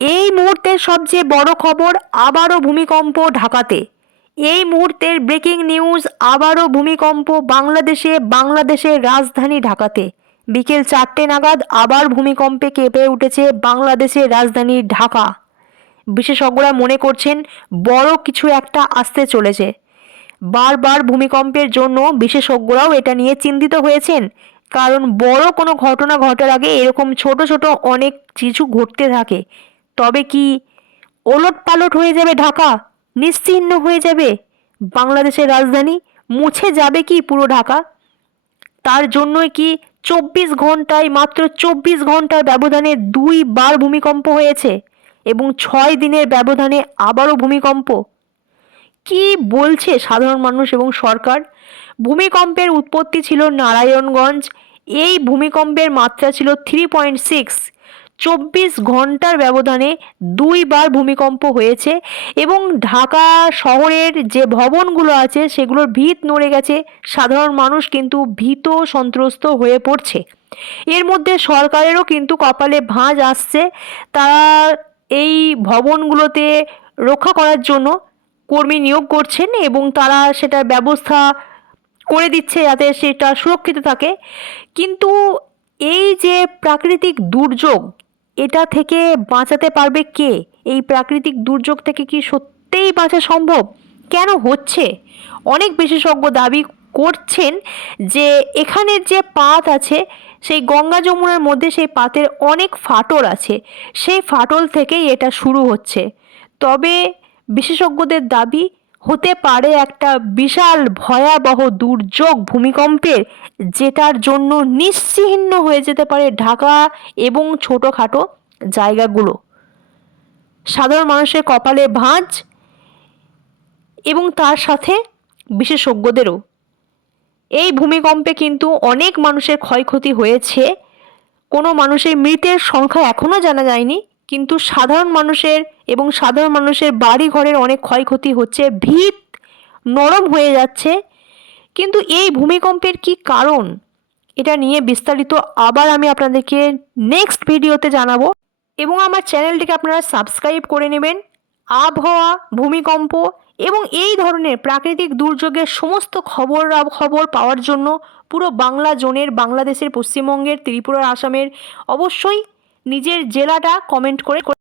এই মুহূর্তের সবচেয়ে বড় খবর আবারও ভূমিকম্প ঢাকাতে। এই মুহূর্তের ব্রেকিং নিউজ আবারও ভূমিকম্প বাংলাদেশে, বাংলাদেশের রাজধানী ঢাকাতে। বিকেল চারটে নাগাদ আবার ভূমিকম্পে কেঁপে উঠেছে বাংলাদেশের রাজধানী ঢাকা। বিশেষজ্ঞরা মনে করছেন বড় কিছু একটা আসতে চলেছে। বারবার ভূমিকম্পের জন্য বিশেষজ্ঞরাও এটা নিয়ে চিন্তিত হয়েছেন, কারণ বড় কোনো ঘটনা ঘটার আগে এরকম ছোট ছোট অনেক কিছু ঘটতে থাকে। তবে কি ওলট পালট হয়ে যাবে ঢাকা? নিশ্চিহ্ন হয়ে যাবে? বাংলাদেশের রাজধানী মুছে যাবে কি পুরো ঢাকা? তার জন্যই কি চব্বিশ ঘন্টায় মাত্র চব্বিশ ঘণ্টার ব্যবধানে দুইবার ভূমিকম্প হয়েছে এবং ছয় দিনের ব্যবধানে আবারও ভূমিকম্প? কি বলছে সাধারণ মানুষ এবং সরকার? ভূমিকম্পের উৎপত্তি ছিল নারায়ণগঞ্জ। এই ভূমিকম্পের মাত্রা ছিল থ্রি পয়েন্ট সিক্স চব্বিশ ঘণ্টার ব্যবধানে দুইবার ভূমিকম্প হয়েছে এবং ঢাকা শহরের যে ভবনগুলো আছে সেগুলোর ভিত নড়ে গেছে। সাধারণ মানুষ কিন্তু ভীত সন্ত্রস্ত হয়ে পড়ছে। এর মধ্যে সরকারেরও কিন্তু কপালে ভাঁজ আসছে। তারা এই ভবনগুলোতে রক্ষা করার জন্য কর্মী নিয়োগ করছেন এবং তারা সেটার ব্যবস্থা করে দিচ্ছে যাতে সেটা সুরক্ষিত থাকে। কিন্তু এই যে প্রাকৃতিক দুর্যোগ এটা থেকে বাঁচাতে পারবে কে? এই প্রাকৃতিক দুর্যোগ থেকে কি সত্যিই বাঁচা সম্ভব? কেন হচ্ছে? অনেক বিশেষজ্ঞ দাবি করছেন যে এখানের যে পাত আছে, সেই গঙ্গা যমুনার মধ্যে সেই পাতের অনেক ফাটল আছে। সেই ফাটল থেকেই এটা শুরু হচ্ছে। তবে বিশেষজ্ঞদের দাবি হতে পারে একটা বিশাল ভয়াবহ দুর্যোগ ভূমিকম্পের যেটার জন্য নিশ্চিহ্ন হয়ে যেতে পারে ঢাকা এবং ছোটোখাটো জায়গাগুলো। সাধারণ মানুষের কপালে ভাঁজ এবং তার সাথে বিশেষজ্ঞদেরও। এই ভূমিকম্পে কিন্তু অনেক মানুষের ক্ষয়ক্ষতি হয়েছে। কোনো মানুষের মৃতের সংখ্যা এখনও জানা যায়নি। কিন্তু সাধারণ মানুষের এবং সাধারণ মানুষের বাড়ি ঘরের অনেক ক্ষয়ক্ষতি হচ্ছে, ভিত নরম হয়ে যাচ্ছে। কিন্তু এই ভূমিকম্পের কি কারণ? এটা নিয়ে বিস্তারিত আবার আমি আপনাদেরকে নেক্সট ভিডিওতে জানাব। এবং আমার চ্যানেলটিকে আপনারা সাবস্ক্রাইব করে নেবেন। আবহাওয়া, ভূমিকম্প এবং এই ধরনের প্রাকৃতিক দুর্যোগের সমস্ত খবর খবর পাওয়ার জন্য পুরো বাংলা জোনের, বাংলাদেশের, পশ্চিমবঙ্গের ত্রিপুরার আসামের অবশ্যই নিজের জেলাটা কমেন্ট করে